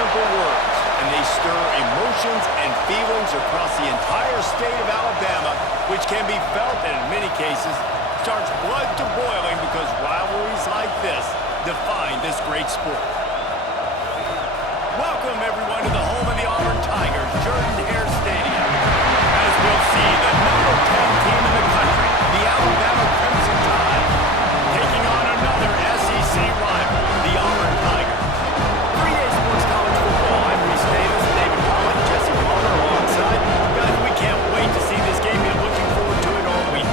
simple words, and they stir emotions and feelings across the entire state of Alabama, which can be felt and in many cases starts blood to boiling because rivalries like this define this great sport. Welcome, everyone, to the home of the Auburn Tigers, Jordan-Hare Stadium. As we'll see, the number 10 team in the country, the Alabama Crimson Tide, taking on another SEC rival, the Auburn Tigers. 3A Sports College Football, I'm Reese Davis, David Pollock, Jesse Palmer alongside. Guys, we can't wait to see this game. We're looking forward to it all week.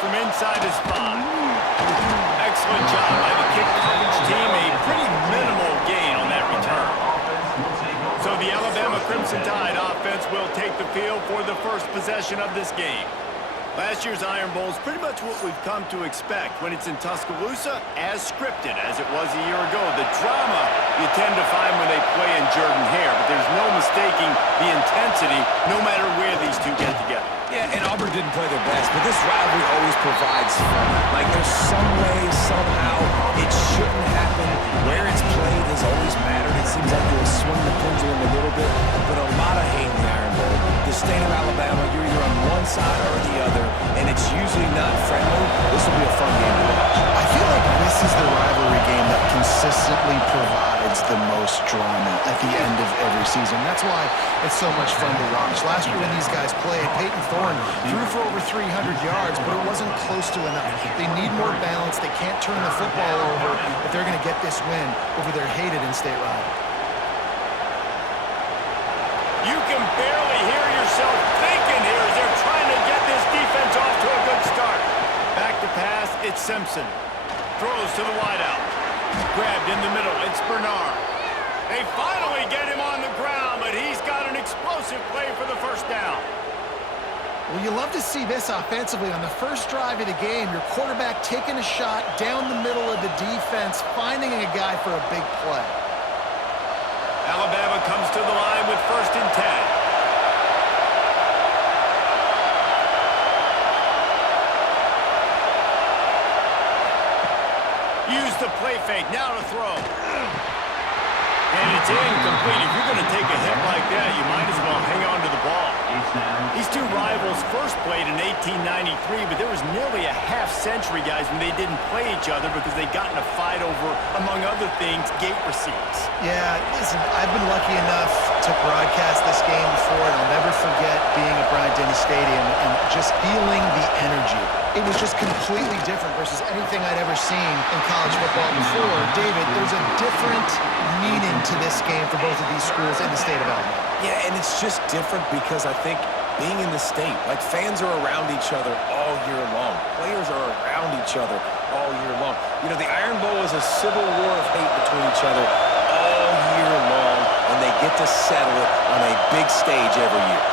From inside his 5. Excellent job by the kick coverage team. A pretty minimal gain on that return. So the Alabama Crimson Tide offense will take the field for the first possession of this game. Last year's Iron Bowl is pretty much what we've come to expect when it's in Tuscaloosa, as scripted as it was a year ago. The drama you tend to find when they play in Jordan-Hare, but there's no mistaking the intensity no matter where these two get together. Yeah, and Auburn didn't play their best, but this rivalry always provides fun. Like, there's some way, somehow, it shouldn't happen. Where it's played has always mattered. It seems like you'll swing the pendulum a little bit, but a lot of hate in the Iron Bowl. The state of Alabama, you're either on one side or the other, and it's usually not friendly. This will be a fun game to watch. I feel like this is the rivalry game that consistently provides the most drama at the end of every season. That's why it's so much fun to watch. Last year when these guys played, Peyton Thorne threw for over 300 yards, but it wasn't close to enough. They need more balance. They can't turn the football over if they're going to get this win over their hated in-state rival. You can barely hear yourself thinking here as they're trying to get this defense off to a good start. Back to pass, it's Simpson. Throws to the wideout. Grabbed in the middle, it's Bernard. They finally get him on the ground, but he's got an explosive play for the first down. Well, you love to see this offensively. On the first drive of the game, your quarterback taking a shot down the middle of the defense, finding a guy for a big play. Alabama comes to the line with 1st and 10. Use the play fake, now to throw. And it's incomplete. If you're going to take a hit like that, you might as well hang on to the ball. These two rivals first played in 1893, but there was nearly a half-century, guys, when they didn't play each other because they got in a fight over, among other things, gate receipts. Yeah, listen, I've been lucky enough to broadcast this game before, and I'll never forget being at Bryant-Denny Stadium and just feeling the energy. It was just completely different versus anything I'd ever seen in college football before. David, there's a different meaning to this game for both of these schools in the state of Alabama. Yeah, and it's just different because I think being in the state, like fans are around each other all year long. Players are around each other all year long. You know, the Iron Bowl is a civil war of hate between each other all year long, and they get to settle it on a big stage every year.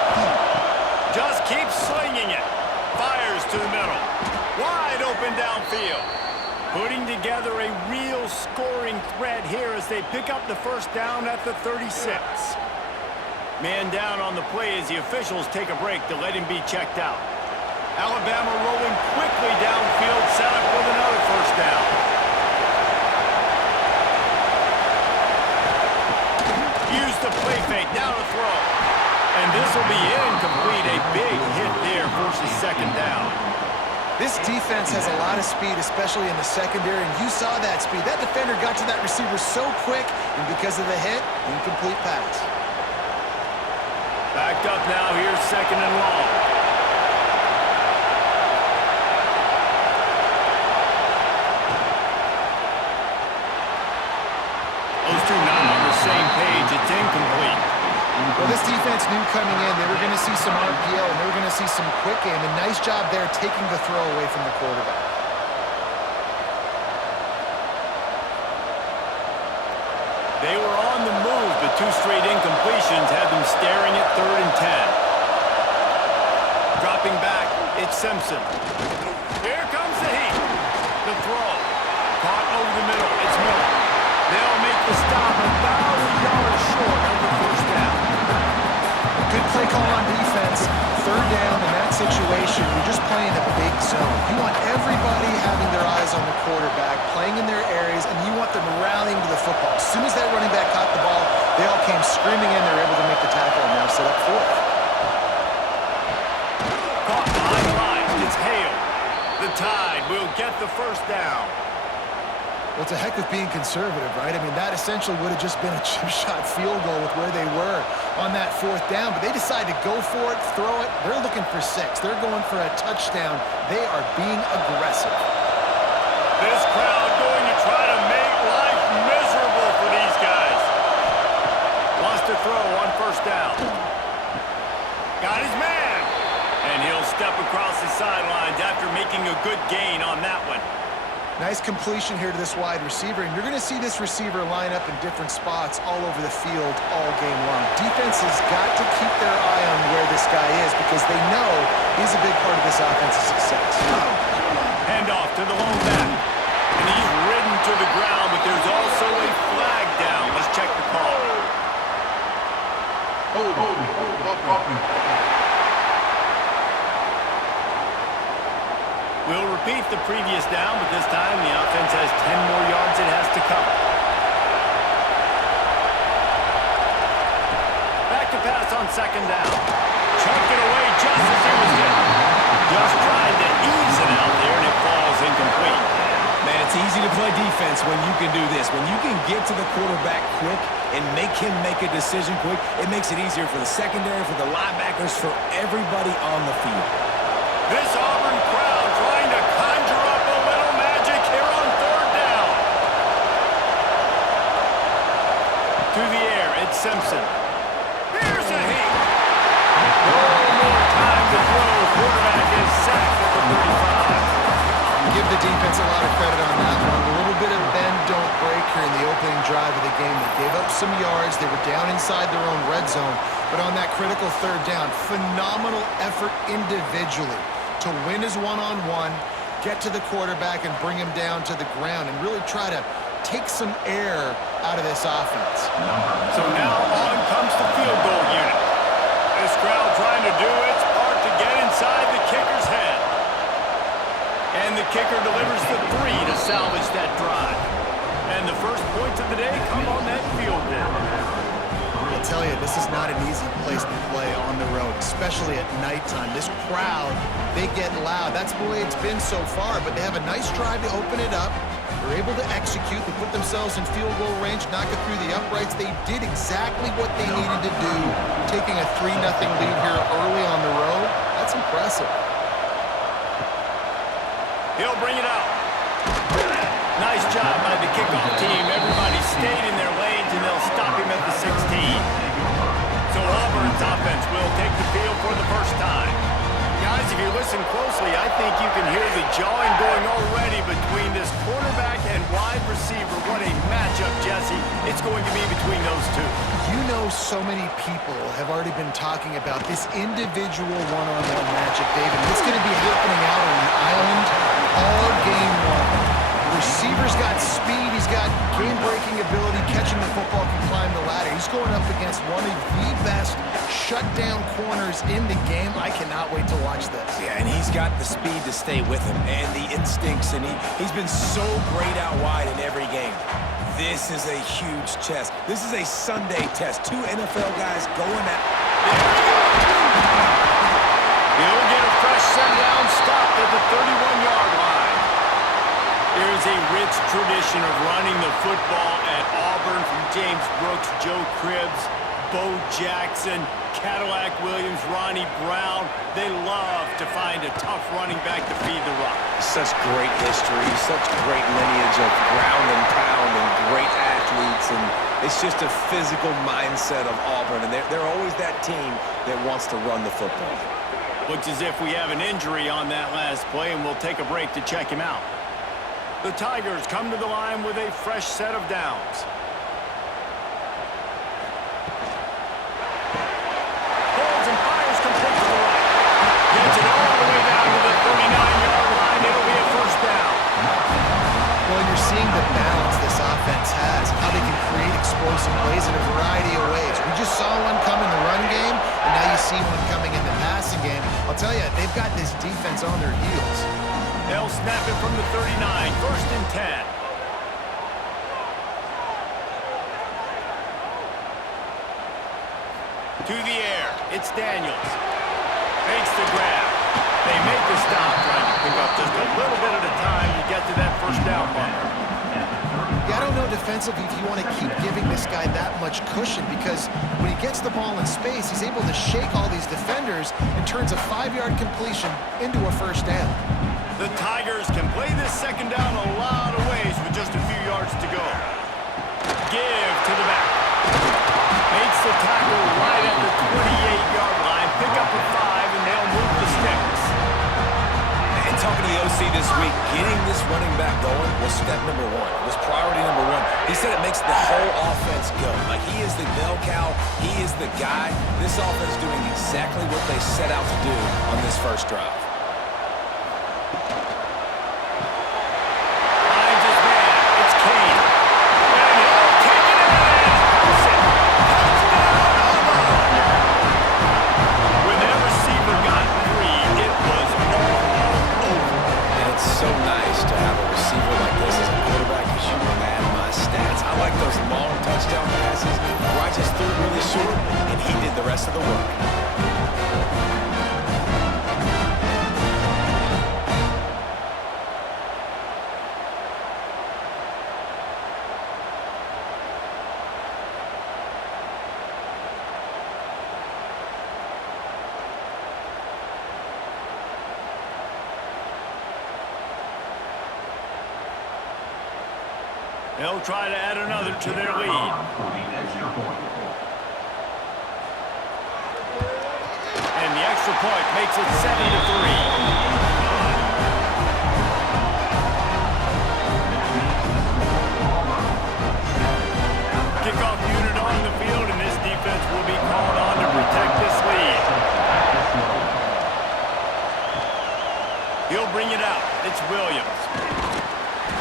Just keep slinging it. Fires to the middle. Wide open downfield. Putting together a real scoring threat here as they pick up the first down at the 36. Man down on the play as the officials take a break to let him be checked out. Alabama rolling quickly downfield, set up with another first down. Use the play fake, now to throw. And this will be incomplete. A big hit there forces 2nd down. This defense has a lot of speed, especially in the secondary, and you saw that speed. That defender got to that receiver so quick, and because of the hit, incomplete pass. Backed up now, here's 2nd and long. Those two not on the same page, it's incomplete. Well, this defense knew coming in they were going to see some RPO and they were going to see some quick game. A nice job there taking the throw away from the quarterback. They were on the move, but 2 straight incompletions had them staring at 3rd and 10. Dropping back, It's Simpson. Here comes the heat. The throw. Caught over the middle. It's Miller. They'll make the stop about a yard short of the first down. Good play call on defense. Third down in that situation, you're just playing a big zone. You want everybody having their eyes on the quarterback, playing in their areas, and you want them rallying to the football. As soon as that running back caught the ball, they all came screaming in. They were able to make the tackle and now set up fourth. Caught behind the line. It's Hale. The Tide will get the first down. Well, it's a heck of being conservative, right? I mean, that essentially would have just been a chip shot field goal with where they were on that fourth down. But they decided to go for it, throw it. They're looking for 6. They're going for a touchdown. They are being aggressive. This crowd going to try to make life miserable for these guys. Wants to throw on first down. Got his man. And he'll step across the sidelines after making a good gain on that one. Nice completion here to this wide receiver, and you're going to see this receiver line up in different spots all over the field all game long. Defense has got to keep their eye on where this guy is because they know he's a big part of this offensive success. Handoff to the lone back. And he's ridden to the ground, but there's also a flag down. Let's check the call. We'll repeat the previous down, but this time the offense has 10 more yards it has to come. Back to pass on second down. Chucked it away just as he was hit. Just trying to ease it out there, and it falls incomplete. Man, it's easy to play defense when you can do this. When you can get to the quarterback quick and make him make a decision quick, it makes it easier for the secondary, for the linebackers, for everybody on the field. This Auburn crowd trying to conjure up a little magic here on third down. To the air, it's Simpson. Here's a heat. No more time to throw. Quarterback is sacked at the 35. Give the defense a lot of credit on that one. A little bit of bend, don't break here in the opening drive of the game. They gave up some yards. They were down inside their own red zone. But on that critical third down, phenomenal effort individually to win his one-on-one, get to the quarterback and bring him down to the ground and really try to take some air out of this offense. So now on comes the field goal unit. This crowd trying to do its part to get inside the kicker's head. And the kicker delivers the 3 to salvage that drive. And the first points of the day come on that field goal. I'll tell you, this is not an easy place to play on the road, especially at nighttime. This crowd, they get loud. That's the way it's been so far, but they have a nice drive to open it up. They're able to execute. They put themselves in field goal range, knock it through the uprights. They did exactly what they needed to do, taking a 3-0 lead here early on the road. That's impressive. He'll bring it out. Nice job by the kickoff team. Everybody stayed in their lanes, and they'll stop him at the 16. So Auburn's offense will take the field for the first time. Guys, if you listen closely, I think you can hear the jawing going already between this quarterback and wide receiver. What a matchup, Jesse. It's going to be between those two. You know, so many people have already been talking about this individual one-on-one matchup, David. It's going to be happening out on an island all game long. The receiver's got speed. He's got game-breaking ability, catching the football, can climb the ladder. He's going up against one of the best shutdown corners in the game. I cannot wait to watch this. Yeah, and he's got the speed to stay with him and the instincts, and he's been so great out wide in every game. This is a huge test. This is a Sunday test. 2 NFL guys going at it. He'll get a fresh set down stop at the 31-yard line. There's a rich tradition of running the football at Auburn from James Brooks, Joe Cribbs, Bo Jackson, Cadillac Williams, Ronnie Brown. They love to find a tough running back to feed the rock. Such great history, such great lineage of ground and pound and great athletes, and it's just a physical mindset of Auburn, and they're always that team that wants to run the football. Looks as if we have an injury on that last play, and we'll take a break to check him out. The Tigers come to the line with a fresh set of downs. Holds and fires complete to the right. Gets it all the way down tell you, they've got this defense on their heels. They'll snap it from the 39, 1st and 10. To the air, it's Daniels. Makes the grab. They make the stop, trying to pick up just a little bit at a time to get to that first down marker. Yeah, I don't know defensively if you want to keep giving this guy that much cushion, because when he gets the ball in space, he's able to shake all these defenders and turns a 5-yard completion into a first down. The Tigers can play this second down a lot of ways with just a few yards to go. Give to the back. Makes the tackle right at the 28-yard line. Pick up a 5, and they'll move the sticks. And talking to the OC this week, getting this running back going was step number 1. It was priority number 1. He said it makes the whole offense go. Like, he is the bell cow. He is the guy. This offense is doing exactly what they set out to do on this first drive. Of the work. They'll try to add another to their lead. And the extra point makes it 7-3. Kickoff unit on the field, and this defense will be called on to protect this lead. He'll bring it out. It's Williams.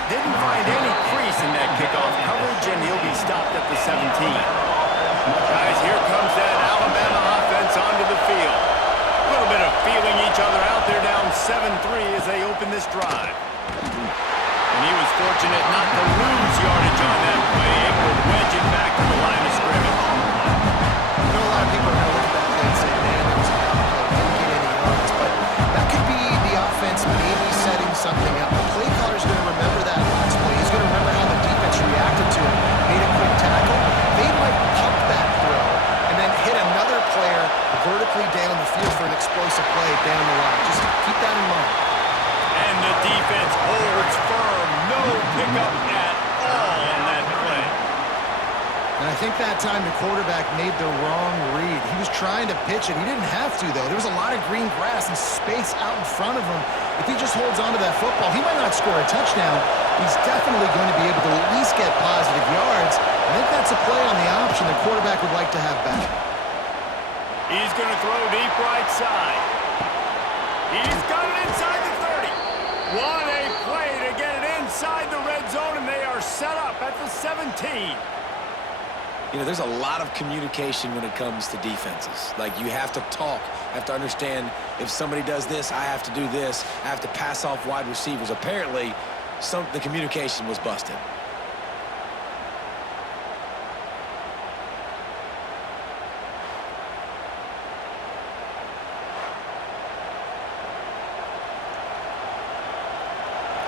Didn't find any crease in that kickoff coverage, and he'll be stopped at the 17. Guys, here comes that Alabama offense onto the field. A little bit of feeling each other out. They're down 7-3 as they open this drive. And he was fortunate not to lose yardage on that play, able to wedge it back to the line of scrimmage. I know a lot of people are going to look at that play and say, man, that was a bad play, didn't get any yards. But that could be the offense maybe setting something up. The play caller's going to remember that last play. He's going to remember how the defense reacted to it, made a quick tackle. They might pump that throw and then hit another player vertically down the field for an explosive play down the line. Just keep that in mind. And the defense holds firm. No pickup at all on that play. And I think that time the quarterback made the wrong read. He was trying to pitch it. He didn't have to, though. There was a lot of green grass and space out in front of him. If he just holds on to that football, he might not score a touchdown. He's definitely going to be able to at least get positive yards. I think that's a play on the option the quarterback would like to have back. He's going to throw deep right side. He's got it inside the 30. What a play to get it inside the red zone, and they are set up at the 17. You know, there's a lot of communication when it comes to defenses. Like, you have to talk, have to understand if somebody does this, I have to do this. I have to pass off wide receivers. Apparently, the communication was busted.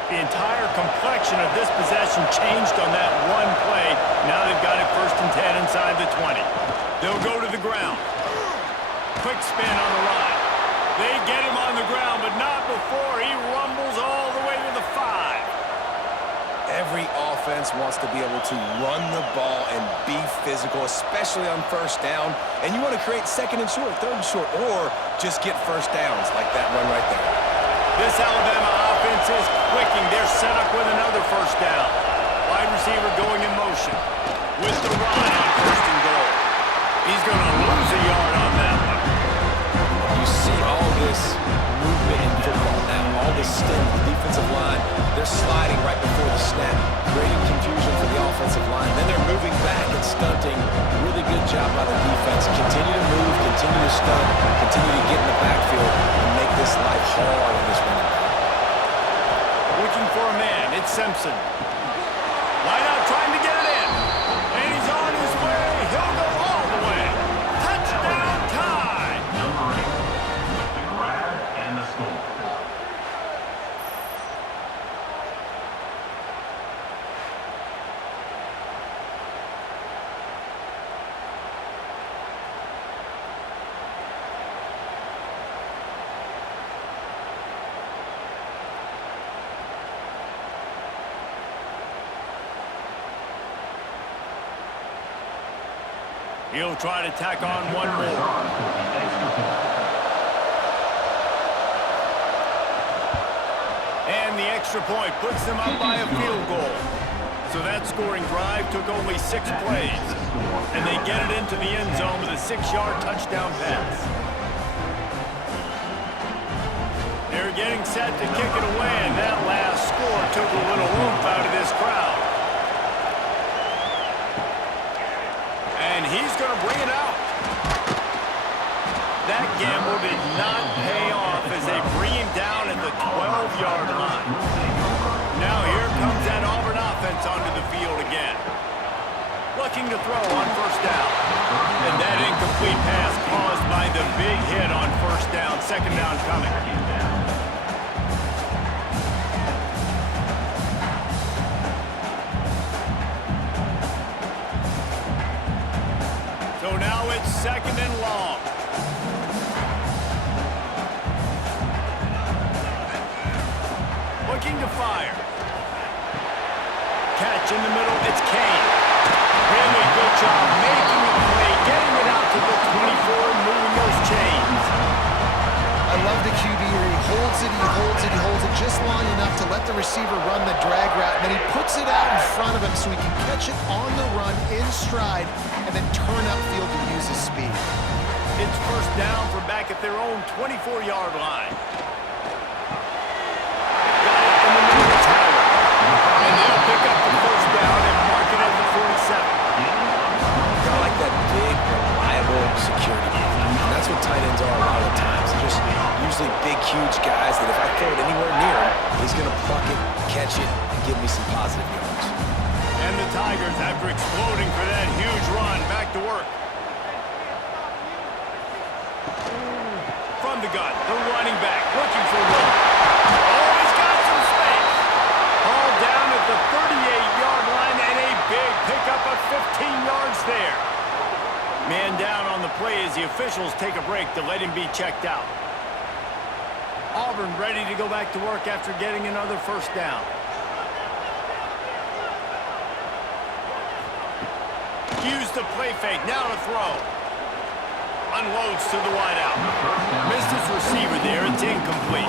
The entire complexion of this possession changed on that one play. Now they've got it 1st and 10 inside the 20. They'll go to the ground. Quick spin on the line. They get him on the ground, but not before he rumbles all the way to the 5. Every offense wants to be able to run the ball and be physical, especially on first down. And you want to create 2nd and short, 3rd and short, or just get first downs like that run right there. This Alabama offense is clicking. They're set up with another first down. Wide receiver going in motion with the run on 1st and goal. He's going to lose a yard on that one. You see all this movement in football now, all this stem, the defensive line, they're sliding right before the snap, creating confusion for the offensive line. Then they're moving back and stunting. Really good job by the defense. Continue to move, continue to stunt, continue to get in the backfield and make Crimson. Line out trying to get it in. And he's on his way. He'll go all the way. Touchdown tie. Number 8 with the grab and the score. He'll try to tack on one more. And the extra point puts them up by a field goal. So that scoring drive took only 6 plays. And they get it into the end zone with a 6-yard touchdown pass. They're getting set to kick it away, and that last score took a little oomph out of this crowd. And he's going to bring it out. That gamble did not pay off as they bring him down at the 12-yard line. Now here comes that Auburn offense onto the field again. Looking to throw on first down. And that incomplete pass caused by the big hit on first down. Second down coming. So now it's second and long. Looking to fire. Catch in the middle, it's Kane. Really good job making the play, getting it out to the 24 and moving those chains. I love the QB where he holds it, he holds it, he holds it just long enough to let the receiver run the drag route, and then he puts it out in front of him so he can catch it on the run in stride and then turn upfield to use his speed. It's first down from back at their own 24-yard line. Got it in the middle of the tower. And they'll pick up the first down and mark it at the 47. Kind of like that big, reliable security blanket. And that's what tight ends are a lot of the times. They're just usually big, huge guys that if I throw it anywhere near him, he's going to pluck it, catch it, and give me some positive yards. And the Tigers, after exploding for that huge run, back to work. From the gun, the running back, looking for one. Oh, he's got some space. Ball down at the 38-yard line, and a big pickup of 15 yards there. Man down on the play as the officials take a break to let him be checked out. Auburn ready to go back to work after getting another first down. Use the play fake, now to throw. Unloads to the wideout. Missed his receiver there, it's incomplete.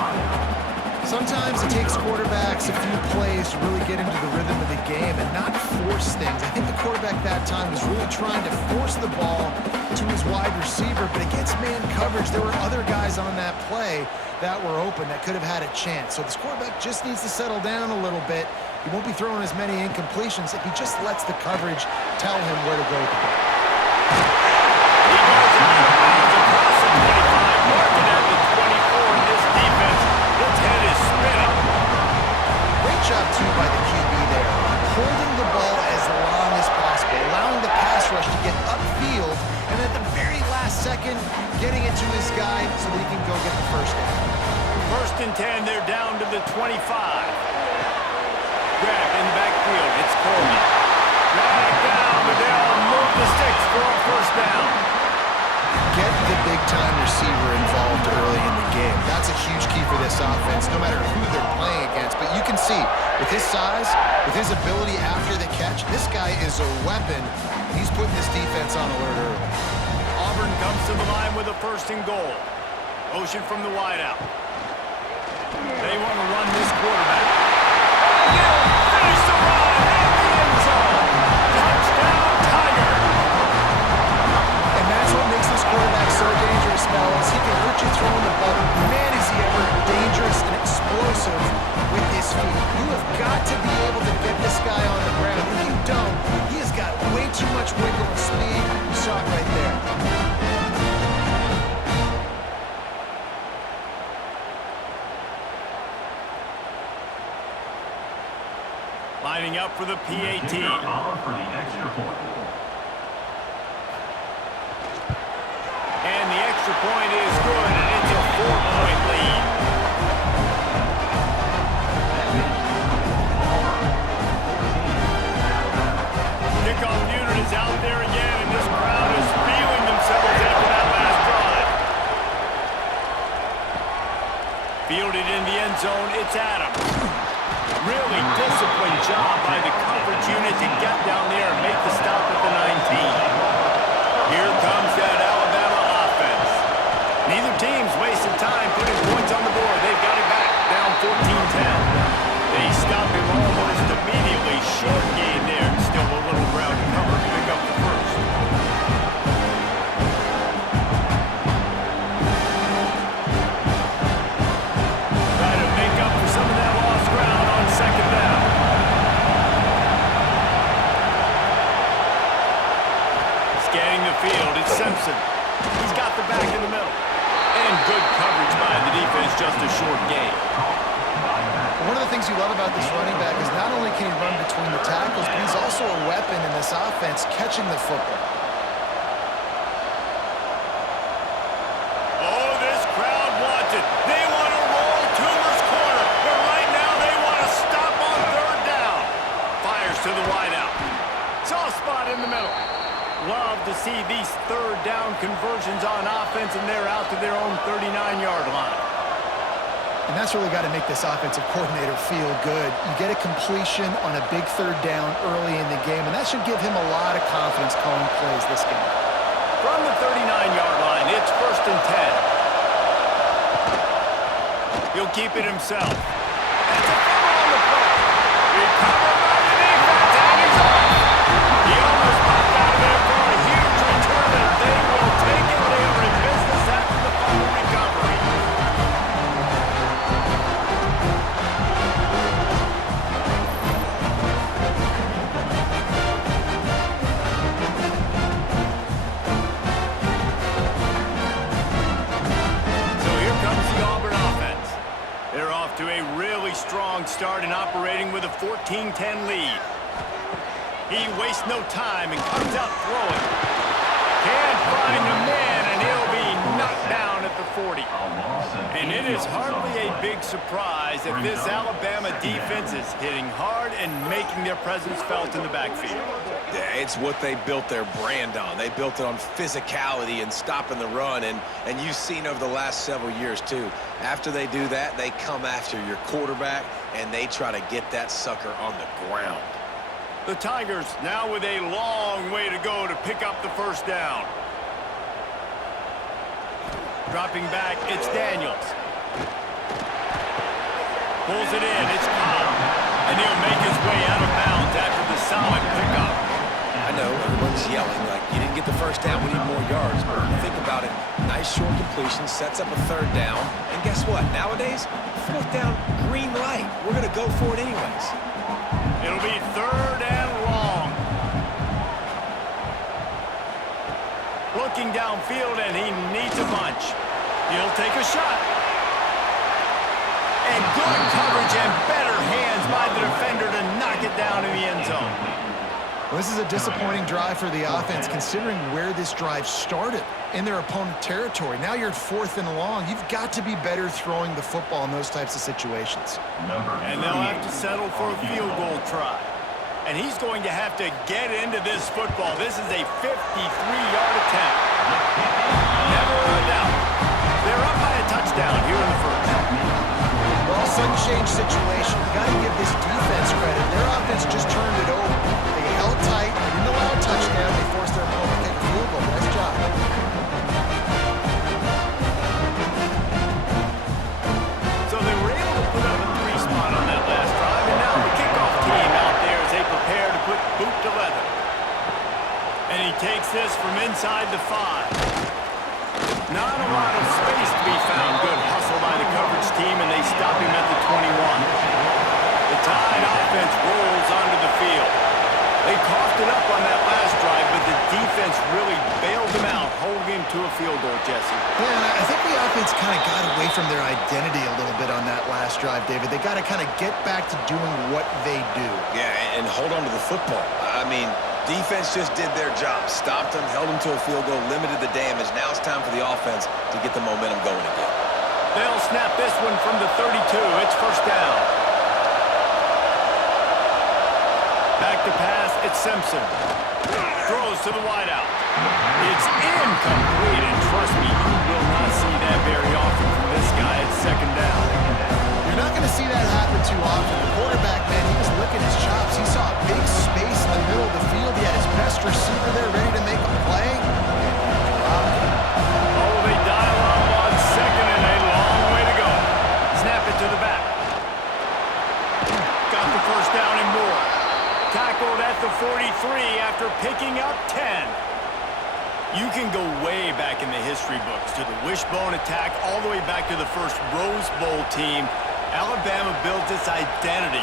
Sometimes it takes quarterbacks a few plays to really get into the rhythm of the game and not force things. I think the quarterback that time was really trying to force the ball to his wide receiver, but against man coverage, there were other guys on that play that were open that could have had a chance. So this quarterback just needs to settle down a little bit. He won't be throwing as many incompletions if he just lets the coverage tell him where to go with the ball. He goes out of bounds across the 25, marking at the 24 in this defense. Its head is spinning. Great job, too, by the QB there. Holding the ball as long as possible, allowing the pass rush to get upfield, and at the very last second, getting it to his guy so that he can go get the first down. First and 10, they're down to the 25. Grab in the backfield, it's Coleman. Drag down, but they'll move the sticks for a first down. Get the big-time receiver involved early in the game. That's a huge key for this offense, no matter who they're playing against. But you can see, with his size, with his ability after the catch, this guy is a weapon. He's putting this defense on alert early. Auburn comes to the line with a first and goal. Motion from the wideout. They want to run this quarterback. And they'll finish the run in the end zone. Touchdown, Tiger. And that's what makes this quarterback so dangerous, fellas. He can hurt you throwing the ball. Man, is he ever dangerous and explosive with his feet. You have got to be able to get this guy on the ground. If you don't, he has got way too much wiggle and speed. You saw it right there. Lining up for the PAT. For the extra point. And the extra point is good, and it's a 4-point lead. Kickoff unit is out there again, and this crowd is feeling themselves after that last drive. Fielded in the end zone, it's Adams. Really disciplined job by the coverage unit to get down there and make the stop at the 19. Here comes that Alabama offense. Neither team's wasting time putting points on the board. They've got it back, down 14-10. They stop him almost immediately. Short gain there. Still a little ground to cover to pick up the first. Try to make up for some of that lost ground on second down. Scanning the field, it's Simpson. He's got the back in the middle. And good coverage by the defense, just a short gain. One of the things you love about this running back is not only can he run between the tackles, but he's also a weapon in this offense catching the football. Oh, this crowd wants it. They want to roll Toomer's corner, but right now they want to stop on third down. Fires to the wideout. Soft spot in the middle. Love to see these third down conversions on offense, and they're out to their own 39-yard line. And that's really got to make this offensive coordinator feel good. You get a completion on a big third down early in the game, and that should give him a lot of confidence calling plays this game. From the 39-yard line, it's 1st and 10. He'll keep it himself. That's a fumble on the play. Recovered by the defense, and he's off. He almost popped out of there for a huge return, and they will take it. They are in business after the fumble recovery. They're off to a really strong start and operating with a 14-10 lead. He wastes no time and comes out throwing. Can't find a man, and he'll be knocked down at the 40. And it is hardly a big surprise that this Alabama defense is hitting hard and making their presence felt in the backfield. Yeah, it's what they built their brand on. They built it on physicality and stopping the run, and you've seen over the last several years, too. After they do that, they come after your quarterback, and they try to get that sucker on the ground. The Tigers now with a long way to go to pick up the first down. Dropping back, it's Daniels. Pulls it in, it's Cobb. And he'll make his way out of bounds after the solid pickup. I know, everyone's yelling like, you didn't get the first down, we need more yards. But when you think about it, nice short completion, sets up a third down. And guess what? Nowadays, fourth down, green light. We're going to go for it anyways. It'll be third and long. Looking downfield, and he needs a bunch. He'll take a shot. And good coverage and better hands by the defender to knock it down in the end zone. Well, this is a disappointing drive for the offense, considering where this drive started, in their opponent territory. Now you're at 4th and long. You've got to be better throwing the football in those types of situations. And they'll have to settle for a field goal try. And he's going to have to get into this football. This is a 53-yard attempt. Never a doubt. They're up by a touchdown here in the first. Well, sudden change situation. You got to give this defense credit. Their offense just turned it over. They held tight. They didn't allow a touchdown. They forced their opponent to take a field goal. Nice job. So they were able to put up a 3-spot on that last drive, and now the kickoff team out there as they prepare to put boot to leather. And he takes this from inside the 5. Not a lot of space to be found. Good hustle by the coverage team, and they stop him at the 21. The Tide offense rolls onto the field. They coughed it up on that last drive, but the defense really bailed them out, holding him to a field goal, Jesse. Yeah, and I think the offense kind of got away from their identity a little bit on that last drive, David. They got to kind of get back to doing what they do. Yeah, and hold on to the football. I mean, defense just did their job. Stopped them, held them to a field goal, limited the damage. Now it's time for the offense to get the momentum going again. They'll snap this one from the 32. It's first down. Back to pass, it's Simpson. Throws to the wideout. It's incomplete, and trust me, you will not see that very often from this guy. It's second down. You're not going to see that happen too often. The quarterback, man, he was licking his chops. He saw a big space in the middle of the field. He had his best receiver there ready to make a play. Oh, they dial up on second, and a long way to go. Snap it to the back. Got the first down and more. Tackled at the 43 after picking up 10. You can go way back in the history books to the wishbone attack all the way back to the first Rose Bowl team. Alabama built its identity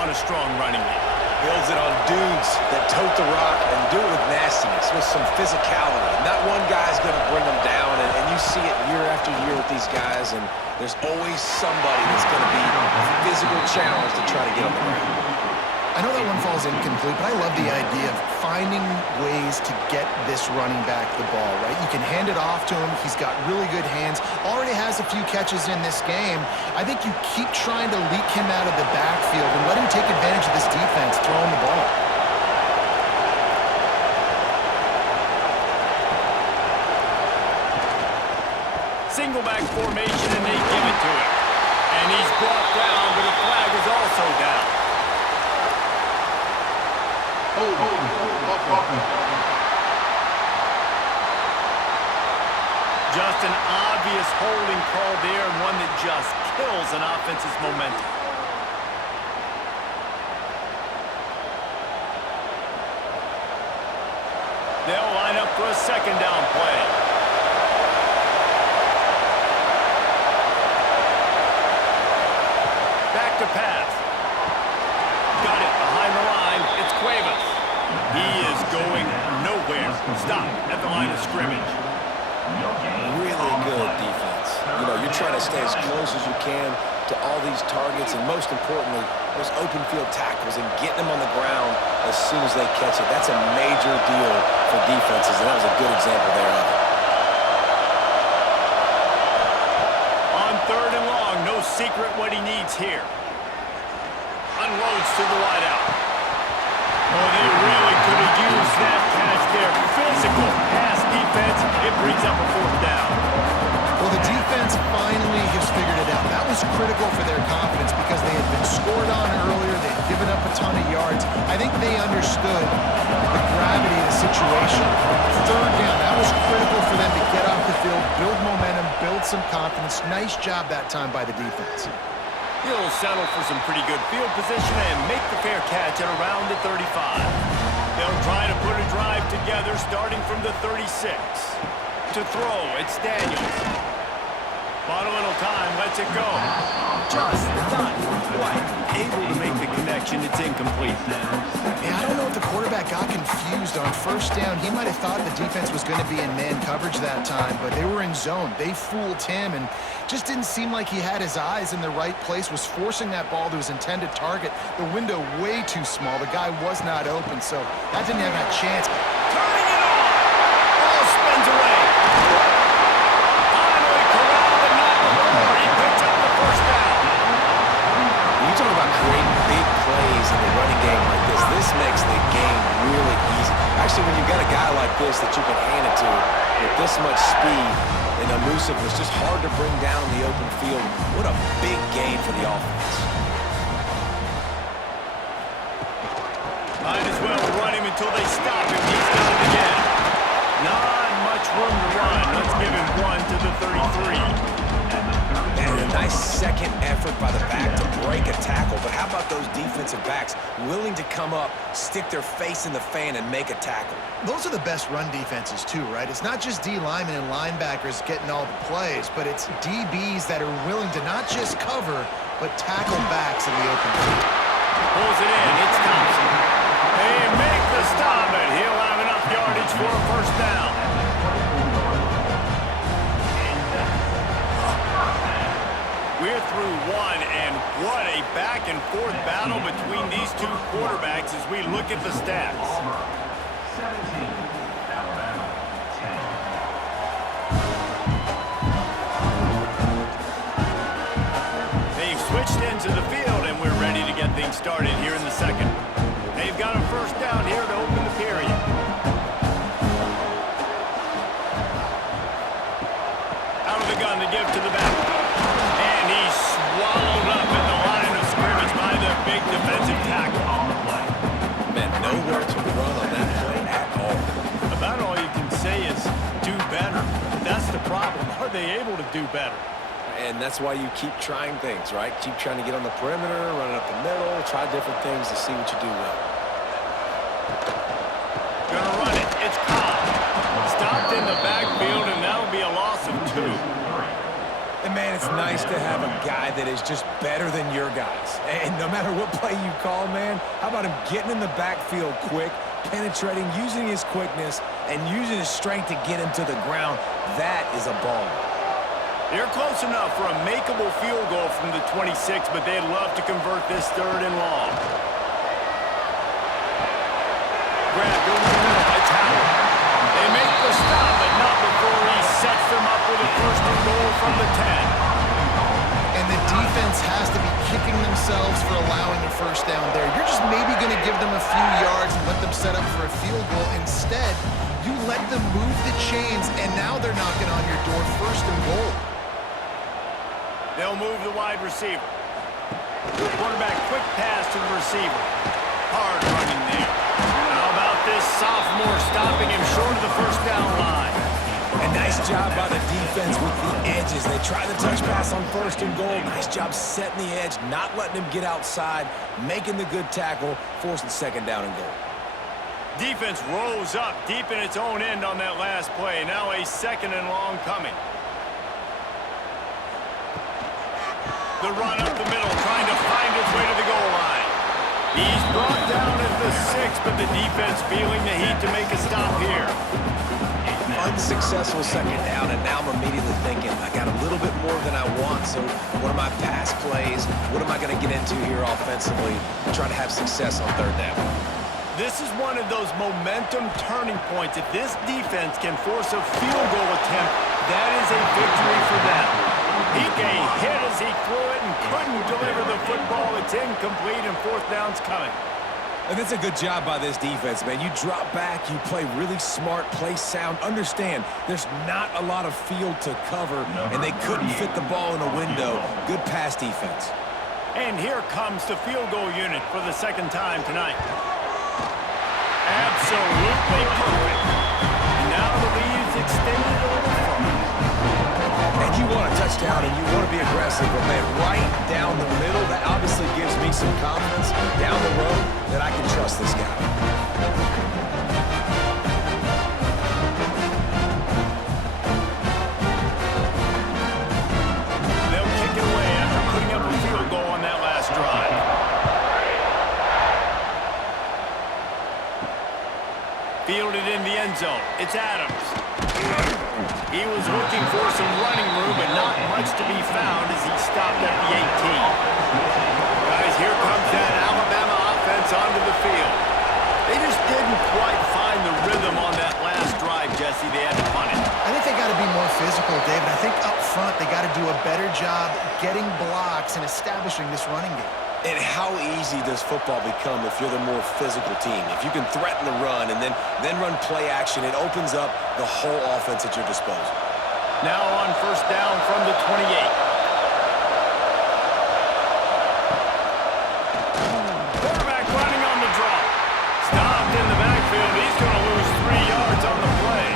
on a strong running game. Builds it on dudes that tote the rock and do it with nastiness, with some physicality. Not one guy's going to bring them down, and you see it year after year with these guys, and there's always somebody that's going to be a physical challenge to try to get on the ground. I know that one falls incomplete, but I love the idea of finding ways to get this running back the ball, right? You can hand it off to him. He's got really good hands. Already has a few catches in this game. I think you keep trying to leak him out of the backfield and let him take advantage of this defense throwing the ball. Single back formation, and they give it to him. And he's brought down, but a flag is also down. Just an obvious holding call there, and one that just kills an offense's momentum. They'll line up for a second down play. Back to pass. Got it behind the line. It's Cuevas. He is going nowhere. Stop at the line of scrimmage. Really good defense. You know, you're trying to stay as close as you can to all these targets, and most importantly, those open field tackles and getting them on the ground as soon as they catch it. That's a major deal for defenses, and that was a good example there of it. On third and long, no secret what he needs here. Unloads to the wideout. Oh, they really could have used that catch there. Physical pass defense. It brings up a fourth down. Well, the defense finally has figured it out. That was critical for their confidence because they had been scored on earlier. They had given up a ton of yards. I think they understood the gravity of the situation. Third down, that was critical for them to get off the field, build momentum, build some confidence. Nice job that time by the defense. He'll settle for some pretty good field position and make the fair catch at around the 35. They'll try to put a drive together starting from the 36. To throw, it's Daniels. Bottom time, lets it go. Just not quite able to make the connection. It's incomplete. Yeah, I don't know if the quarterback got confused on first down. He might have thought the defense was going to be in man coverage that time, but they were in zone. They fooled him and just didn't seem like he had his eyes in the right place, was forcing that ball to his intended target. The window way too small. The guy was not open, so that didn't have a chance. Turning it on! Ball spins away. Finally corralled, but not before. He picks up the first down. When you talk about creating big plays in the running game like this, this makes the game really easy. Actually, when you've got a guy like this that you can hand it to with this much speed and elusiveness, just hard to bring down in the open field. What a big game for the offense. Might as well run him until they stop him. He's got it again. Not much room to run. Let's give him one to the 33. And a nice second effort by the back to break a tackle. But how about those defensive backs willing to come up, stick their face in the fan, and make a tackle? Those are the best run defenses too, right? It's not just D linemen and linebackers getting all the plays, but it's DBs that are willing to not just cover, but tackle backs in the open field. Pulls it in. It's Thompson. They make the stop, and he'll have enough yardage for a first down. We're through one, and what a back-and-forth battle between these two quarterbacks as we look at the stats. Auburn, 17. Alabama, 10. They've switched into the field, and we're ready to get things started here in the second. They've got a first down here to open the period. Out of the gun to give to the back. And he's swallowed up at the line of scrimmage by the big defensive tackle. Man, nowhere to run on that play at all. About all you can say is do better. That's the problem. Are they able to do better? And that's why you keep trying things, right? Keep trying to get on the perimeter, run it up the middle, try different things to see what you do well. Gonna run it. It's caught. Stopped in the backfield, and that'll be a loss of 2. And, man, it's nice to have a guy that is just better than your guys. And no matter what play you call, man, how about him getting in the backfield quick, penetrating, using his quickness, and using his strength to get him to the ground? That is a ball. They're close enough for a makeable field goal from the 26, but they'd love to convert this 3rd and long. Grabbed over the middle by Tower. They make the stop, but not before he sets them up with a 1st and goal from the 10. And the defense has to be kicking themselves for allowing a first down there. You're just maybe going to give them a few yards and let them set up for a field goal. Instead, you let them move the chains, and now they're knocking on your door, 1st and goal. They'll move the wide receiver. Quarterback quick pass to the receiver. Hard running there. How about this sophomore stopping him short of the 1st down line? A nice job by the defense with the edges. They try the touch pass on 1st and goal. Nice job setting the edge, not letting him get outside, making the good tackle, forcing 2nd down and goal. Defense rolls up deep in its own end on that last play. Now a 2nd and long coming. The run up the middle, trying to find his way to the goal line. He's brought down at the 6, but the defense feeling the heat to make a stop here. Unsuccessful 2nd down, and now I'm immediately thinking, I got a little bit more than I want, so what are my pass plays? What am I going to get into here offensively? Trying to have success on 3rd down. This is one of those momentum turning points. If this defense can force a field goal attempt, that is a victory for them. He hit as he threw it and couldn't deliver the football. It's incomplete, and 4th down's coming. And that's a good job by this defense, man. You drop back, you play really smart, play sound. Understand, there's not a lot of field to cover, and they couldn't fit the ball in a window. Good pass defense. And here comes the field goal unit for the 2nd time tonight. Absolutely perfect. And now the lead's extended a little further. And you want a touchdown, and you want to be aggressive, but man, right down the middle, that obviously gives me some confidence down the road that I can trust this guy. They'll kick it away after putting up a field goal on that last drive. Fielded in the end zone. It's Adams. He was looking for some running room, but not much to be found as he stopped at the 18. Guys, here comes that Alabama offense onto the field. They just didn't quite find the rhythm on that last drive, Jesse. They had to punt it. I think they got to be more physical, David. I think up front they got to do a better job getting blocks and establishing this running game. And how easy does football become if you're the more physical team? If you can threaten the run and then run play action, it opens up the whole offense at your disposal. Now on 1st down from the 28. Quarterback running on the draw. Stopped in the backfield. He's going to lose 3 yards on the play.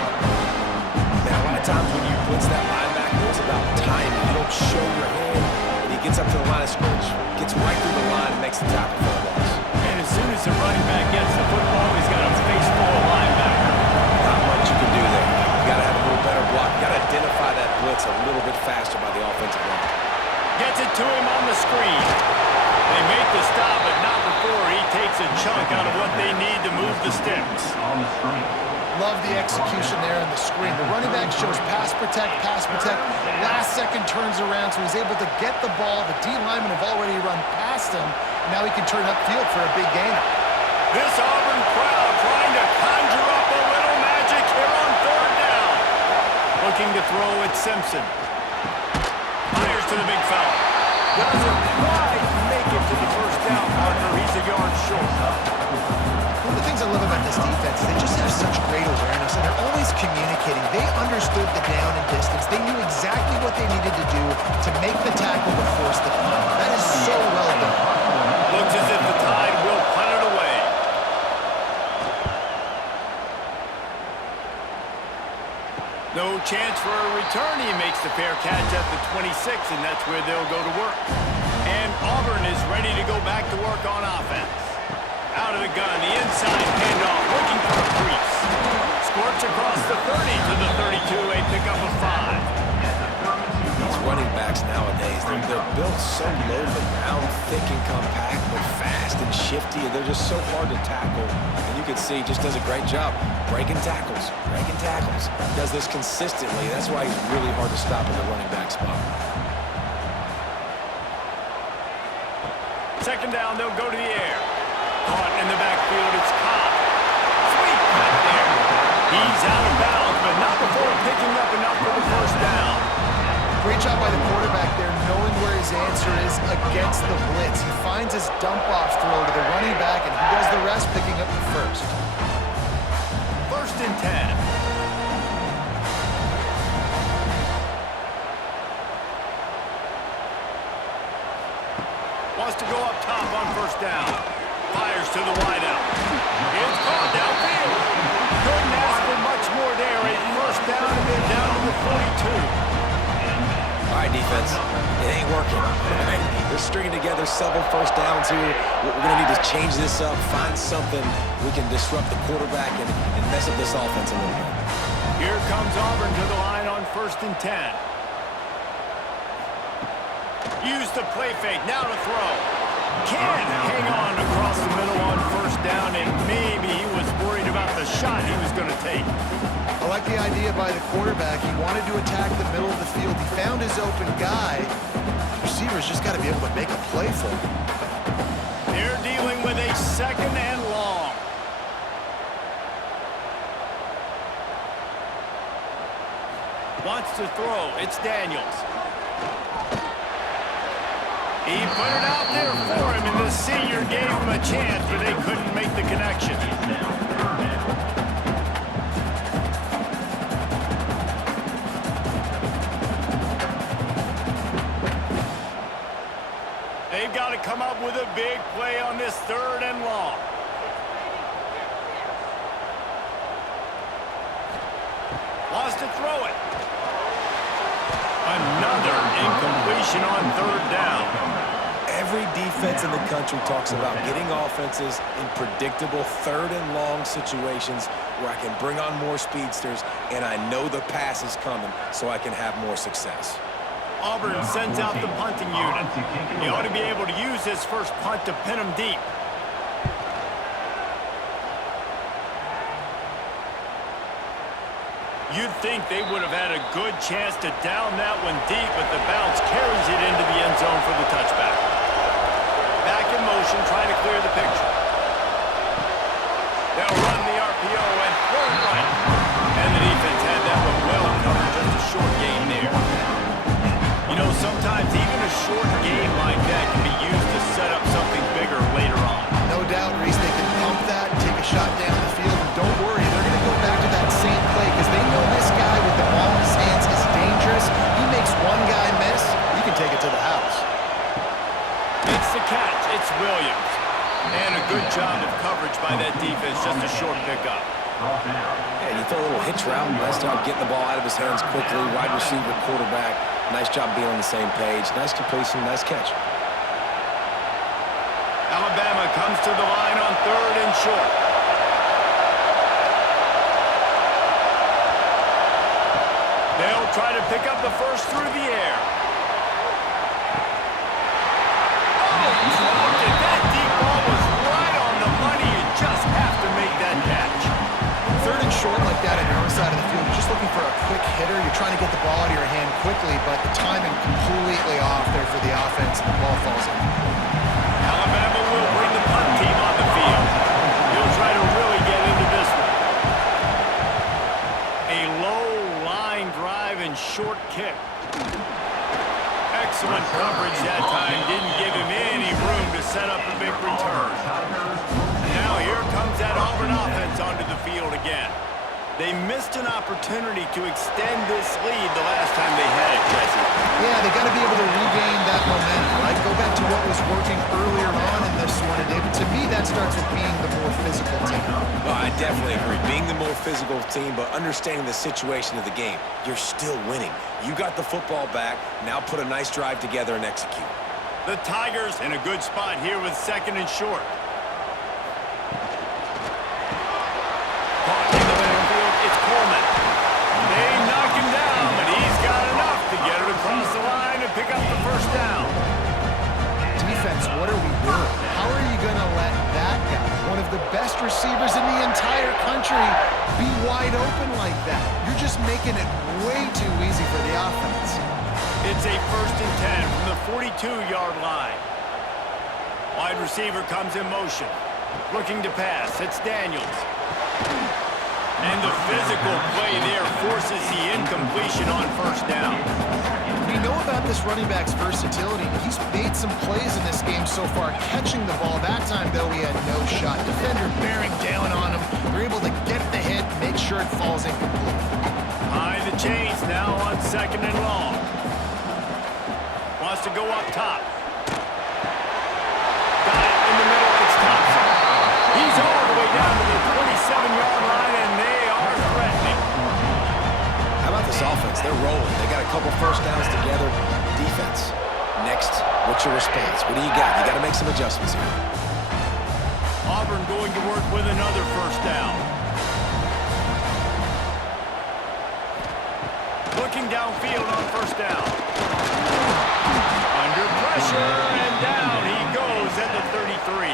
Now, a lot of times when you blitz that linebacker, it's about timing. You don't show your hand, and he gets up to the line of scrimmage, gets right through the line, and makes the tackle for a loss. And as soon as the running back gets the football, he's got a face full of linebacker. Not much you can do there. You got to have a little better block. You got to identify that blitz a little bit faster by the offensive line. Gets it to him on the screen. They make the stop, but not before he takes a chunk out of what they need to move the sticks. On the screen. Love the execution there in the screen. The running back shows pass protect, pass protect. Last second turns around, so he's able to get the ball. The D linemen have already run past him. Now he can turn upfield for a big gainer. This Auburn crowd trying to conjure up a little magic here on third down. Looking to throw at Simpson. Fires to the big fella. Doesn't quite make it to the first down, partner. He's a yard short. One of the things I love about this defense is they just have such great awareness, and they're always communicating. They understood the down and distance. They knew exactly what they needed to do to make the tackle to force the punt. That is so well done. Looks as if the Tide will punt it away. No chance for a return. He makes the fair catch at the 26, and that's where they'll go to work. And Auburn is ready to go back to work on offense. Out of the gun, the inside handoff, looking for a crease. Squirts across the 30 to the 32, a pickup of 5. These running backs nowadays, they're built so low to the ground, thick and compact, but fast and shifty, and they're just so hard to tackle. And you can see he just does a great job breaking tackles, breaking tackles. He does this consistently. That's why he's really hard to stop in the running back spot. Second down, they'll go to the air. Caught in the backfield, it's Cobb. Sweet cut there. He's out of bounds, but not before picking up enough for the first down. Great job by the quarterback there, knowing where his answer is against the blitz. He finds his dump-off throw to the running back, and he does the rest, picking up the first. First and 10. Wants to go up top on first down. Fires to the wideout. It's caught downfield. Couldn't ask for much more there. A first down and then down to the 42. All right, defense, it ain't working. They're stringing together several first downs here. We're going to need to change this up, find something we can disrupt the quarterback and mess up this offense a little bit. Here comes Auburn to the line on first and 10. Use the play fake, now to throw. Can't hang on across the middle on first down, and maybe he was worried about the shot he was going to take. I like the idea by the quarterback. He wanted to attack the middle of the field. He found his open guy. Receivers just got to be able to make a play for him. They're dealing with a second and long. Wants to throw. It's Daniels. He put it out there for him, and the senior gave him a chance, but they couldn't make the connection. They've got to come up with a big play on this third and long. Wants to throw it. Another incompletion on third down. Every defense in the country talks about getting offenses in predictable third and long situations where I can bring on more speedsters and I know the pass is coming so I can have more success. Auburn sends out the punting unit. He ought to be able to use his first punt to pin him deep. You'd think they would have had a good chance to down that one deep, but the bounce carries it into the end zone for the touchback. Back in motion, trying to clear the picture. They'll run the RPO and throw it right. And the defense had that one well covered, just a short gain there. You know, sometimes even a short game like that can be used to set up something bigger later on. No doubt, Reese, they can pump that and take a shot down the field. And don't worry, they're going to go back to that same play because they know this guy with the ball in his hands is dangerous. He makes one guy miss, you can take it to the house. It's the catch. It's Williams. And a good job of coverage by that defense. Just a short pickup. Yeah, you throw a little hitch route. Nice job getting the ball out of his hands quickly. Wide receiver, quarterback. Nice job being on the same page. Nice completion, nice catch. Alabama comes to the line on third and short. They'll try to pick up the first through the air. Oh, dropped it. That deep ball was right on hitter, you're trying to get the ball out of your hand quickly, but the timing completely off there for the offense, and the ball falls in. Alabama will bring the punt team on the field. He'll try to really get into this one. A low line drive and short kick. Excellent coverage that time. Didn't give him any room to set up a big return. Now here comes that Auburn offense onto the field again. They missed an opportunity to extend this lead the last time they had it, Jesse. Yeah, they got to be able to regain that momentum, right? Go back to what was working earlier on in this one. And David, to me, that starts with being the more physical team. Well, I definitely agree. Being the more physical team, but understanding the situation of the game. You're still winning. You got the football back. Now put a nice drive together and execute. The Tigers in a good spot here with 2nd and short. Caught in the backfield, it's Coleman. They knock him down, but he's got enough to get it across the line and pick up the first down. Defense, what are we doing? How are you going to let that guy, one of the best receivers in the entire country, be wide open like that? You're just making it way too easy for the offense. It's a 1st and 10 from the 42-yard line. Wide receiver comes in motion. Looking to pass. It's Daniels. And the physical play there forces the incompletion on 1st down. We know about this running back's versatility. He's made some plays in this game so far, catching the ball. That time, though, he had no shot. Defender bearing down on him. They're able to get the hit, make sure it falls incomplete. Behind the chains now on 2nd and long. Wants to go up top. Got it in the middle. It's Thompson. He's all the way down to the 27-yard line, and they are threatening. How about this offense? They're rolling. They got a couple first downs together. Defense. Next, what's your response? What do you got? You got to make some adjustments here. Auburn going to work with another 1st down. Looking downfield on 1st down. Under pressure, and down he goes at the 33.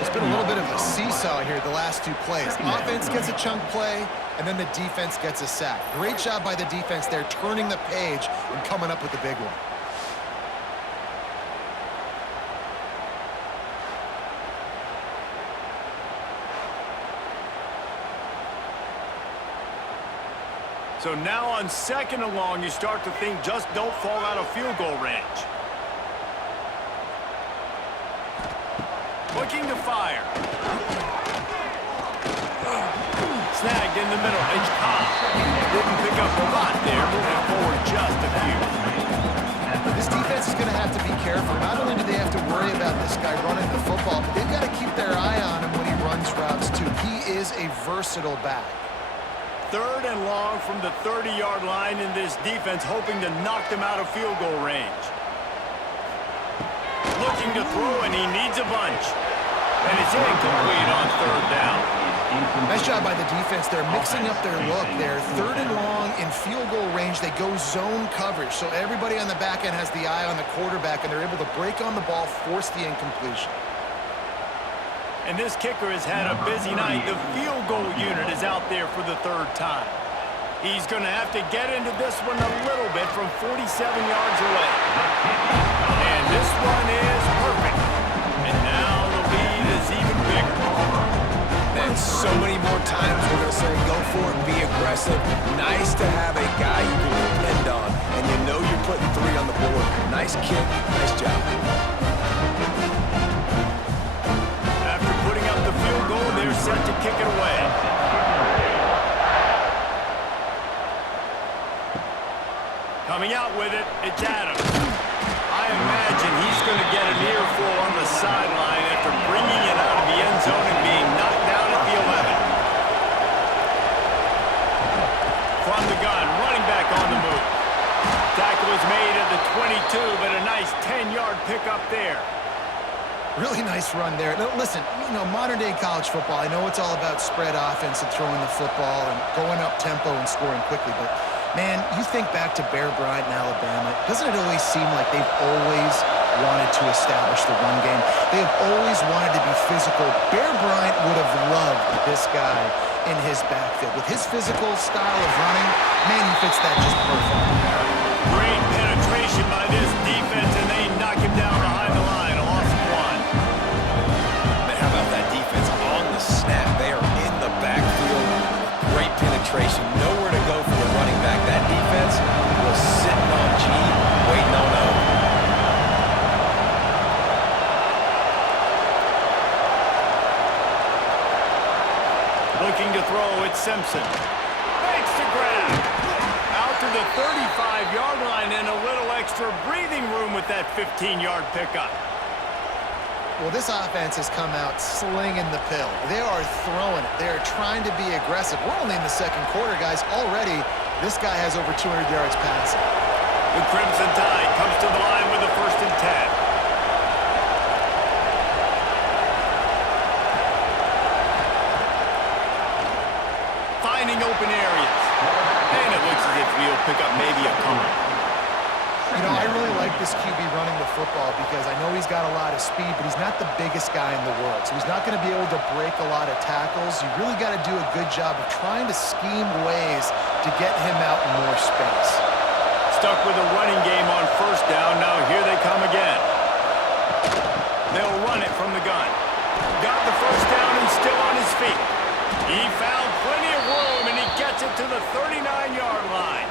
It's been a little bit of a seesaw here the last 2 plays. Offense gets a chunk play, and then the defense gets a sack. Great job by the defense there, turning the page and coming up with the big one. So now on 2nd and long, you start to think just don't fall out of field goal range. Looking to fire. Snagged in the middle. It's Cobb. Didn't pick up a lot there, moving forward just a few. This defense is going to have to be careful. Not only do they have to worry about this guy running the football, but they've got to keep their eye on him when he runs routes too. He is a versatile back. 3rd and long from the 30-yard line in this defense, hoping to knock them out of field goal range. Looking to throw, and he needs a bunch. And it's incomplete on 3rd down. Nice job by the defense. They're mixing up their look there. 3rd and long in field goal range. They go zone coverage. So everybody on the back end has the eye on the quarterback, and they're able to break on the ball, force the incompletion. And this kicker has had a busy night. The field goal unit is out there for the 3rd time. He's going to have to get into this one a little bit from 47 yards away. And this one is perfect. And now the lead is even bigger. And so many more times we're going to say go for it, be aggressive. Nice to have a guy you can depend on, and you know you're putting 3 on the board. Nice kick, nice job. After putting up the field goal, they're set to kick it away. Coming out with it, it's Adams. I imagine he's going to get an earful on the sideline after bringing it out of the end zone and being knocked down at the 11. From the gun, running back on the move. Tackle is made at the 22, but a nice 10-yard pickup there. Really nice run there. Now, listen, you know, modern-day college football, I know it's all about spread offense and throwing the football and going up tempo and scoring quickly, but, man, you think back to Bear Bryant in Alabama, doesn't it always seem like they've always wanted to establish the run game? They have always wanted to be physical. Bear Bryant would have loved this guy in his backfield. With his physical style of running, man, he fits that just perfect. Great penetration by this defense, and they knock him down behind the line. A loss of 1. Man, how about that defense on the snap? They are in the backfield. Great penetration. Nowhere to go for the running back. That defense was sitting on G, waiting on O. Looking to throw, it's Simpson. Makes the grab. Out to the 35-yard line and a little extra breathing room with that 15-yard pickup. Well, this offense has come out slinging the pill. They are throwing it. They are trying to be aggressive. We're only in the second quarter, guys. Already, this guy has over 200 yards passing. The Crimson Tide comes to the line with a 1st and 10. Finding open areas. And it looks as if he'll pick up maybe a couple. You know, I really like this QB running the football because I know he's got a lot of speed, but he's not the biggest guy in the world. So he's not going to be able to break a lot of tackles. You really got to do a good job of trying to scheme ways to get him out in more space. Stuck with a running game on 1st down. Now here they come again. They'll run it from the gun. Got the 1st down and still on his feet. He found plenty of room, and he gets it to the 39-yard line.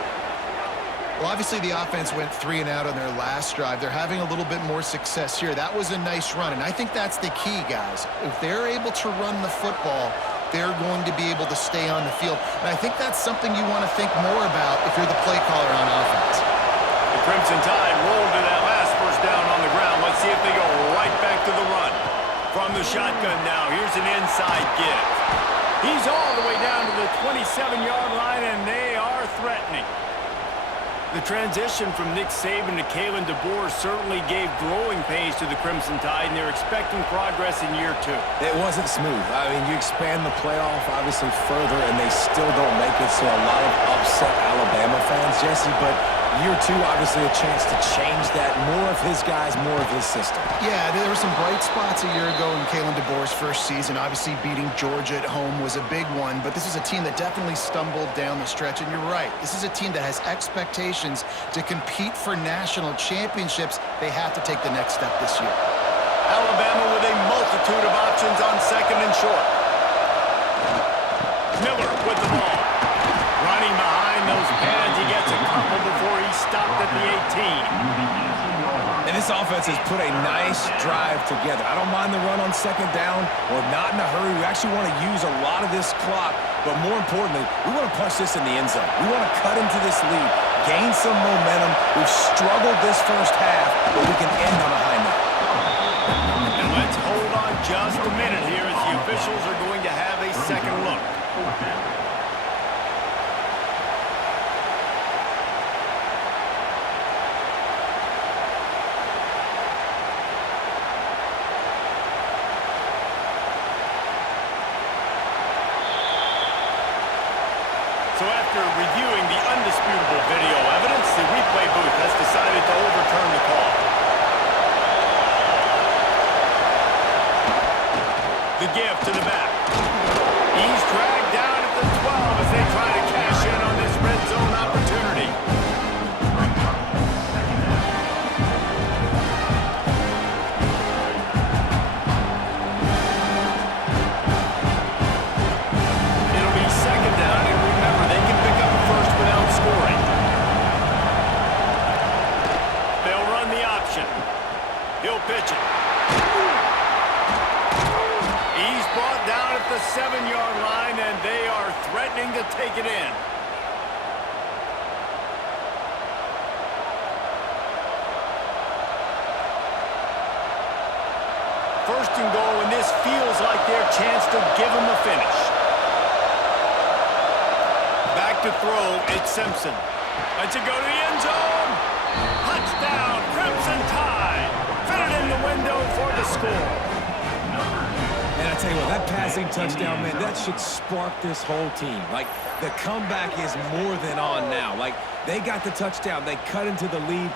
Well, obviously the offense went 3 and out on their last drive. They're having a little bit more success here. That was a nice run, and I think that's the key, guys. If they're able to run the football, they're going to be able to stay on the field. And I think that's something you want to think more about if you're the play caller on offense. The Crimson Tide rolled to that last 1st down on the ground. Let's see if they go right back to the run. From the shotgun now, here's an inside give. He's all the way down to the 27-yard line, and they are threatening. The transition from Nick Saban to Kalen DeBoer certainly gave growing pains to the Crimson Tide, and they're expecting progress in year 2. It wasn't smooth. I mean, you expand the playoff, obviously, further, and they still don't make it, so a lot of upset Alabama fans, Jesse, but year 2, obviously, a chance to change that. More of his guys, more of his system. Yeah, there were some bright spots a year ago in Kalen DeBoer's first season. Obviously, beating Georgia at home was a big one, but this is a team that definitely stumbled down the stretch, and you're right. This is a team that has expectations to compete for national championships. They have to take the next step this year. Alabama with a multitude of options on 2nd and short. Miller with the ball. Running behind those pads, he gets a couple before he stopped at the 18. And this offense has put a nice drive together. I don't mind the run on 2nd down. We're not in a hurry. We actually want to use a lot of this clock, but more importantly, we want to punch this in the end zone. We want to cut into this lead, gain some momentum. We've struggled this first half, but we can end on a high note. And let's hold on just a minute here as the officials are going to have a second look. So after reviewing the undisputable video evidence, the replay booth has decided to overturn the call. The give to the back. He's dragged down at the 12 as they try to cash in on this red zone opportunity. It'll be 2nd down, and remember, they can pick up a 1st without scoring. They'll run the option. He'll pitch it. He's brought down at the 7-yard line, and they are threatening to take it in. First and goal, and this feels like their chance to give them a finish. Back to throw, it's Simpson. Lets it go to the end zone. Touchdown, Crimson Tide. Fit it in the window for the score. And I tell you what, that passing touchdown, man, that should spark this whole team. Like, the comeback is more than on now. Like, they got the touchdown. They cut into the lead.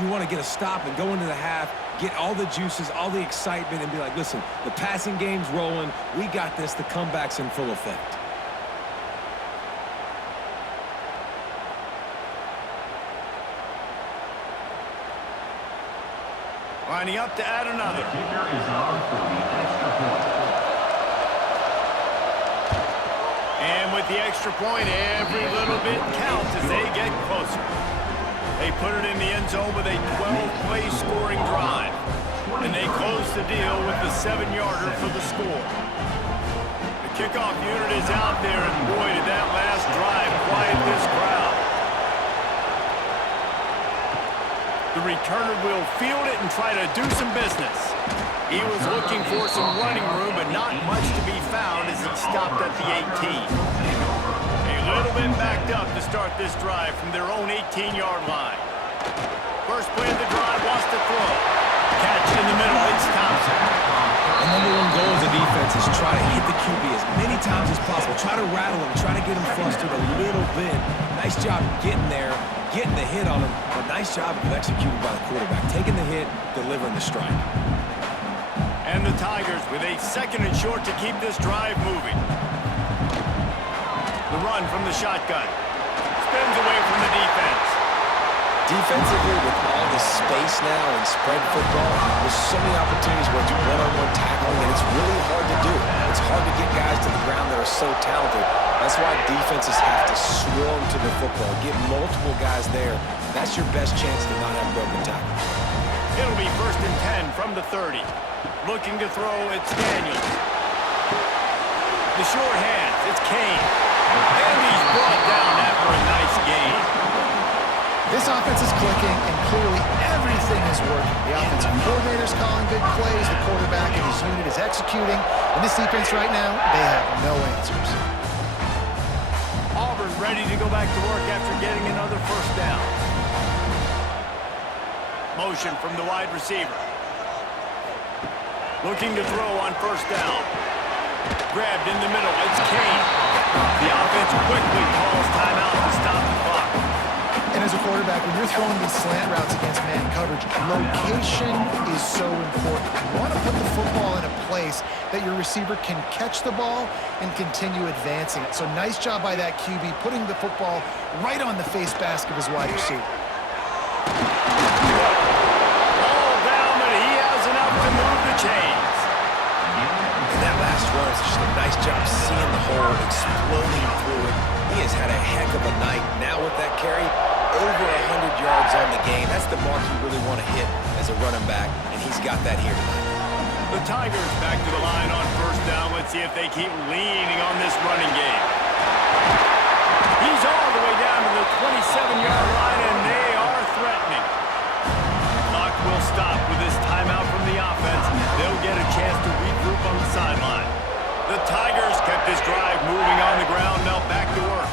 You want to get a stop and go into the half, get all the juices, all the excitement, and be like, listen, the passing game's rolling. We got this. The comeback's in full effect. Lining up to add another. Kicker is on for the extra point. And with the extra point, every little bit counts as they get closer. They put it in the end zone with a 12-play scoring drive. And they close the deal with the 7-yarder for the score. The kickoff unit is out there, and boy, did that last drive quiet this crowd. The returner will field it and try to do some business. He was looking for some running room, but not much to be found as he stopped at the 18. A little bit backed up to start this drive from their own 18-yard line. First play of the drive wants to throw. Catch in the middle, it's Thompson. The number one goal of the defense is try to hit the QB as many times as possible. Try to rattle him, try to get him flustered a little bit. Nice job getting there, getting the hit on him, but nice job of executing by the quarterback. Taking the hit, delivering the strike. And the Tigers with a 2nd and short to keep this drive moving. The run from the shotgun. Spins away from the defense. Defensively, with all the space now and spread football, there's so many opportunities where it's one-on-one tackling, and it's really hard to do. It's hard to get guys to the ground that are so talented. That's why defenses have to swarm to the football, get multiple guys there. That's your best chance to not have broken tackles. It'll be 1st and 10 from the 30. Looking to throw, it's Daniels. The short hands, it's Kane. And he's brought down after a nice gain. This offense is clicking, and clearly everything is working. The offensive coordinator's calling good plays, the quarterback in his unit is executing, and this defense right now, they have no answers. Auburn ready to go back to work after getting another 1st down. Motion from the wide receiver. Looking to throw on 1st down. Grabbed in the middle, it's Kane. The offense quickly calls timeout to stop the clock. And as a quarterback, when you're throwing these slant routes against man coverage, location is so important. You want to put the football in a place that your receiver can catch the ball and continue advancing it. So nice job by that QB, putting the football right on the face mask of his wide receiver. Ball down, but he has enough to move the chains. And that last run is just a nice job seeing the hole, exploding through it. He has had a heck of a night. Now with that carry, over 100 yards on the game. That's the mark you really want to hit as a running back, and he's got that here tonight. The Tigers back to the line on 1st down. Let's see if they keep leaning on this running game. He's all the way down to the 27-yard line, and they are threatening. Clock will stop with this timeout from the offense. They'll get a chance to regroup on the sideline. The Tigers kept this drive moving on the ground. Now back to work.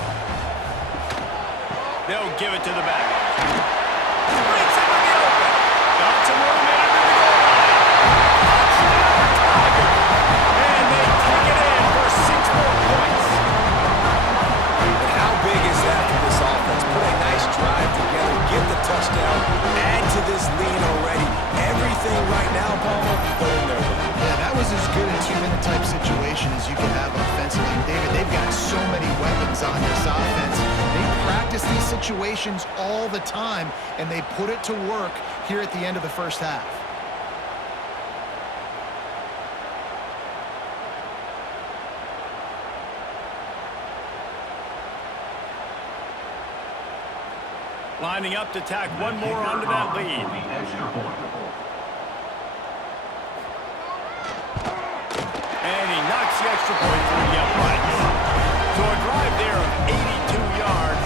They'll give it to the back. Breaks into the open. Got some room in under the goal line. Touchdown, Tigers. And they take it in for 6 more points. And how big is that for this offense? Put a nice drive together, get the touchdown, add to this lead already. Everything right now, Palmer, going their way. Yeah, that was as good a 2-minute type situation as you can have offensively. David, they've got so many weapons on this offense. They practice these situations all the time, and they put it to work here at the end of the 1st half. Lining up to tack one more onto that lead. The extra point. And he knocks the extra point through the uprights. So a drive there of 82 yards,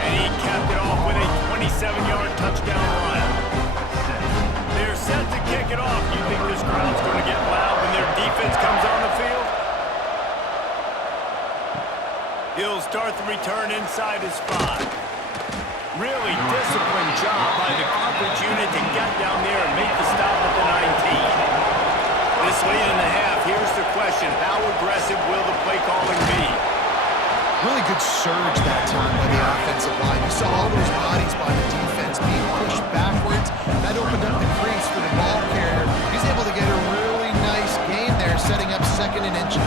and he capped it off with a 27-yard touchdown run. They're set to kick it off. You think this crowd's going to get loud when their defense comes on the field? He'll start the return inside his 5. Really disciplined job by the coverage unit to get down there and make the stop at the 19. This late in the half, here's the question. How aggressive will the play calling be? Really good surge that time by the offensive line. You saw all those bodies by the defense being pushed backwards. That opened up the crease for the ball carrier. He's able to get a really nice gain there, setting up 2nd and inches.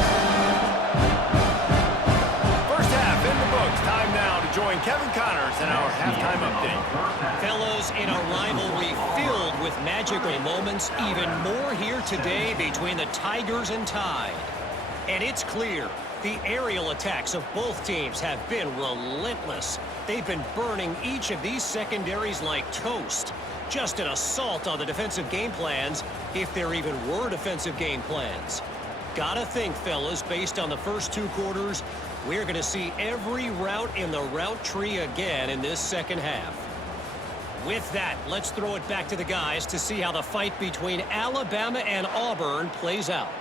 First half in the books. Time now to join Kevin Connors in our halftime update. Fellows, in a rivalry filled with with magical moments, even more here today between the Tigers and Tide. And it's clear, the aerial attacks of both teams have been relentless. They've been burning each of these secondaries like toast. Just an assault on the defensive game plans, if there even were defensive game plans. Gotta think, fellas, based on the first 2 quarters, we're going to see every route in the route tree again in this second half. With that, let's throw it back to the guys to see how the fight between Alabama and Auburn plays out.